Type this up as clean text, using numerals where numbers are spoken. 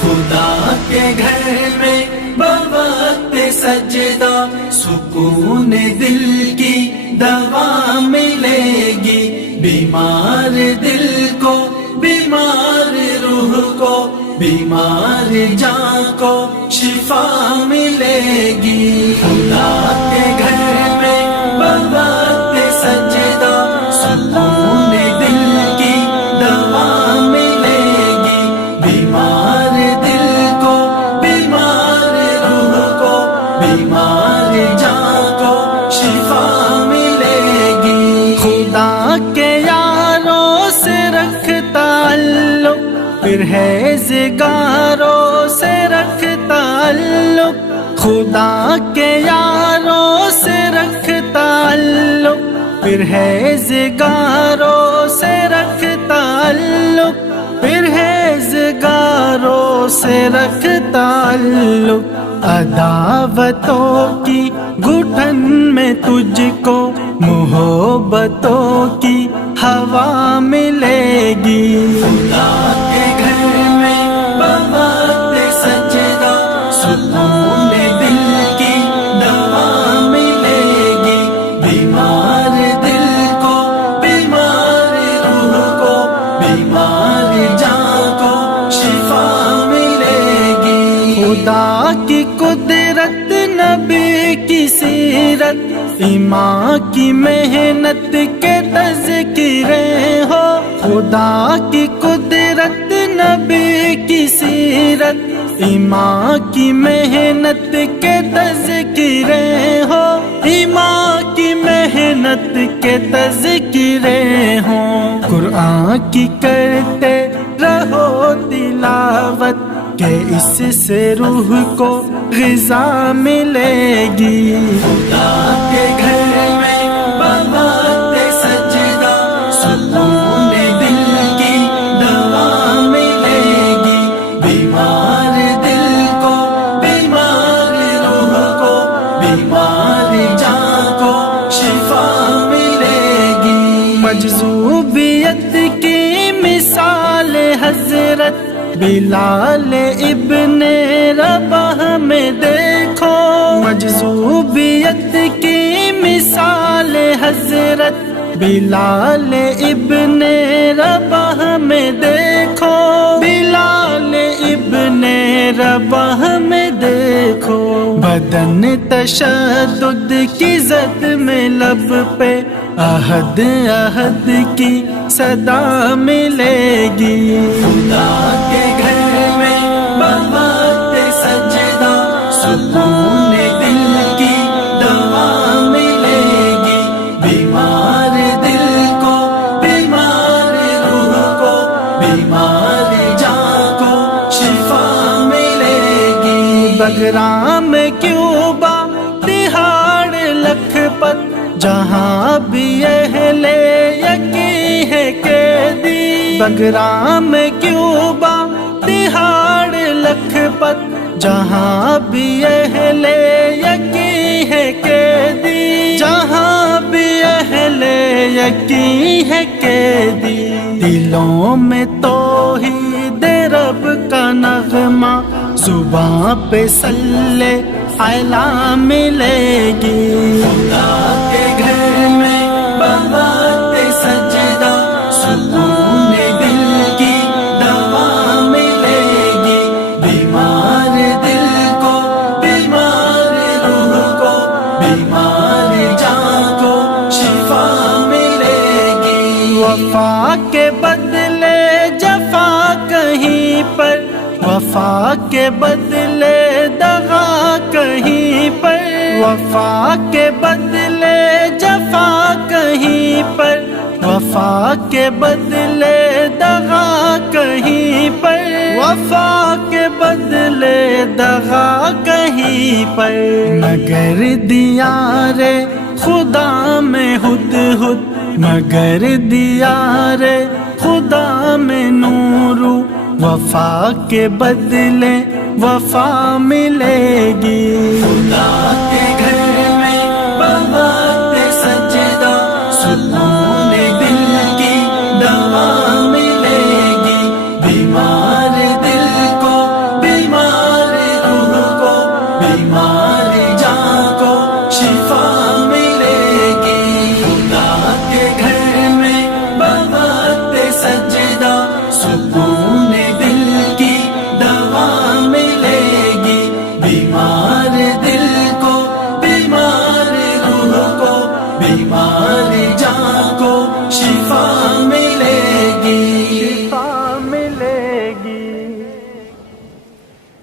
خدا کے گھر میں بوقت سجدہ سکون دل کی دوا ملے گی، بیمار دل کو، بیمار روح کو، بیمار جان کو شفا ملے گی۔ خدا کے گھر میں بوقت سجدہ سکون دل کی دوا ملے گی، بیمار دل کو، بیمار روح کو، بیمار جان کو شفا ملے گی۔ خدا کے یاروں سے رکھ تعلق، پرہیزگاروں سے رکھ تعلق، خدا کے یاروں سے رکھ تعلق، پرہیزگاروں سے رکھ تعلق، پرہیزگاروں سے رکھ تعلق۔ عداوتوں کی گھٹن میں تجھ کو محبتوں کی ہوا ملے گی۔ خدا کے گھر میں بوقت سجدہ سکون دل کی دوا ملے گی، بیمار دل کو، بیمار روح کو، بیمار جان کو شفا ملے گی۔ خدا کی قدرت، نبی کی سیرت، ایمان کی محنت کے تذکرے ہو۔ خدا کی قدرت، نبی کی سیرت، ایمان کی محنت کے تذکرے ہو، ایمان کی محنت کے تذکرے ہوں۔ قرآن کی کرتے رہو تلاوت کہ اس سے روح کو غذا ملے گی۔ خدا کے گھر میں بوقت سجدہ سکون دل کی دوا ملے گی، بیمار دل کو، بیمار روح کو، بیمار جان کو شفا ملے گی۔ مجذوبیت کی مثال حضرت بلال ابن رباح میں دیکھو، مجذوبیت کی مثال حضرت بلال ابن رباح میں دیکھو، بلال ابن رباح میں دیکھو۔ بدن تشدد کی زد میں لب پہ عہد عہد کی صدا ملے گی۔ خدا کے گھر میں بوقت سجدہ سکون دل کی دوا ملے گی، بیمار دل کو، بیمار روح کو، بیمار جان کو شفا ملے گی۔ بگرام کیوبا تہاڑ لکھپت جہاں بھی اہل یقین ہے قیدی، بگرام کیوبا تہاڑ لکھپت جہاں بھی اہل یقین ہے قیدی، جہاں بھی اہل یقین ہے قیدی۔ دلوں میں توحید رب کا نغمہ، زباں پہ صلی اعلیٰ ملے گی۔ خدا کے گھر میں بوقت سجدہ سکون دل کی دوا ملے گی، بیمار دل کو، بیمار روح کو، بیمار جان کو شفا ملے گی۔ وفا کے بدلے جفا کہیں پر، وفا کے بدلے دغا کہیں پر، وفا کے بدلے جفا کہیں پر، وفا کے بدلے دغا کہیں پر، وفا کے بدلے دغا کہیں پر۔ مگر دیار خدا میں ہدہد، مگر دیار خدا میں نور، وفا کے بدلے وفا ملے گی۔ خدا کے گھر میں بوقت سجدہ سکون دل کی دوا ملے گی، بیمار دل کو، بیمار جان کو شفا